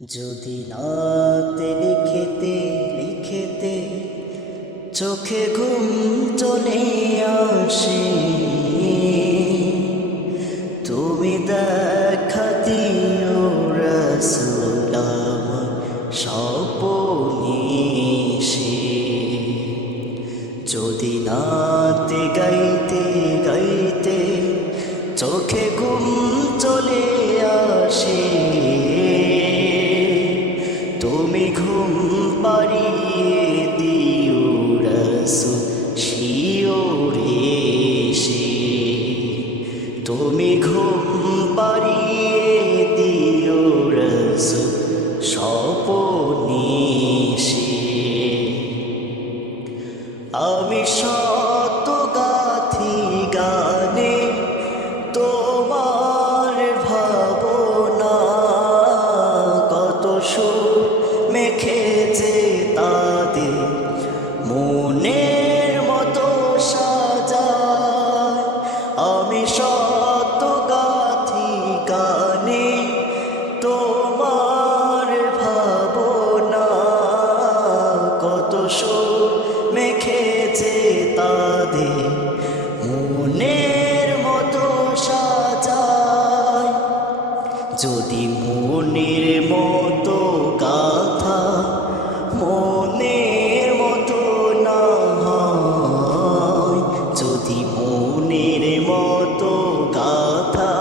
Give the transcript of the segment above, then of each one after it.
যদি নাতে লিখেতে লিখেতে চোখে ঘুম চলে আসে, তুমি দেখা দিও রাসূল আমার স্বপনে এসে। যদি নাতে গাইতে গাইতে চোখে ঘুম চলে আসে, তুমি ঘুম পাড়িয়ে দিও রাসূল শিওরে এসে। তুমি ঘুম পাড়িয়ে দিও রাসূল স্বপনে এসে। আমি শত গাথি গানে তোমার ভাবনা, কত সুর মেখেছে তাদের মনের মতো সাজায়। আমি শত গাথি গানে তোমার ভাবনা, কত সুর মেখেছে তাদের মনের মতো সাজায়। যদি মনের মতো গাথা মনের মতো না হয়, যদি মনের মতো গাথা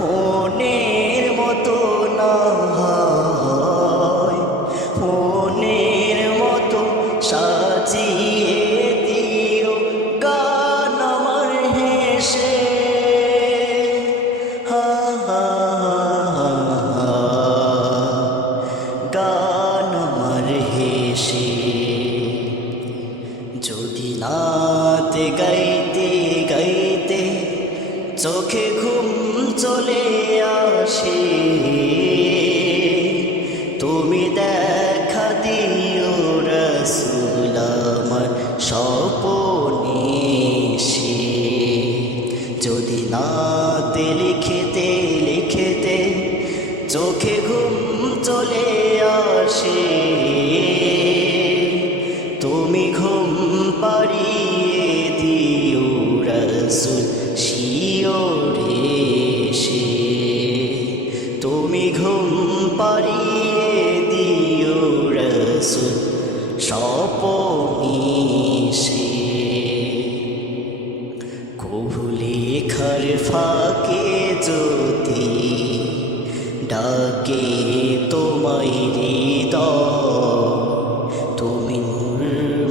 মনের মতো না হয়, মনের মতো সাজিয়ে দিও গান আমার হেসে। হা হা গান আমার হেসে। যদি নাতে গাইতে গাইতে চোখে ঘুম চলে আসে, তুমি দেখা দিও রাসূল আমার স্বপনে এসে। যদি নাতে লিখেতে লিখেতে চোখে ঘুম চলে আসে, তুমি ঘুম পাড়িয়ে দিও রাসূল শিওরে এসে। তুমি ঘুম পাড়িয়ে দিও রাসূল স্বপনে এসে। কভু লেখার ফাঁকে যদি ডাকে তোমায় হৃদয়, তুমি নূর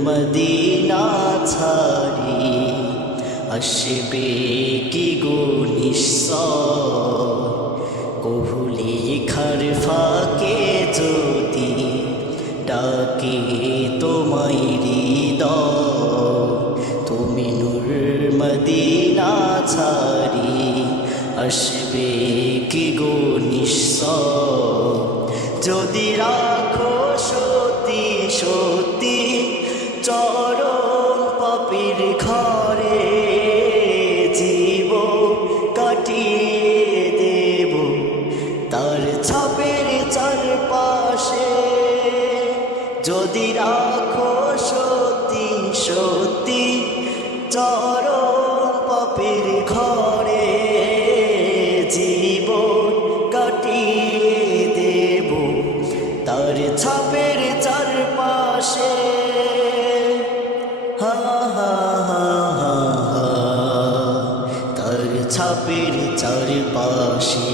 মদিনা ছাড়ি আসবে কি গো নিশ্চয়। কভু লেখার ফাঁকে যদি ডাকে তোমায় হৃদয়, তুমি নূর মদিনা ছাড়ি আসবে কি গো নিশ্চয়। যদি রাখো সত্যি সত্যি চরণ পাপীর ঘরে, জীব কাটিয়ে দেব তার ছাপের চারপাশে। যদি রাখো সত্যি সত্যি চরণ পাপীর ঘরে, জীবন কাটিয়ে দেব তার ছাপের চারপাশে। হা হা হা হা তার ছাপের চারপাশে।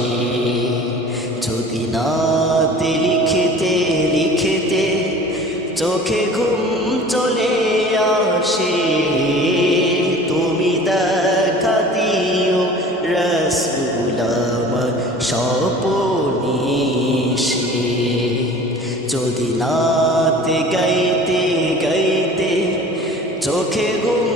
যদি নাতে লিখেতে লিখেতে চোখে ঘুম চলে আসে, তুমি দেখা দিও রাসূল আমার স্বপনে এসে। যদি নাতে গাইতে গাইতে চোখে ঘুম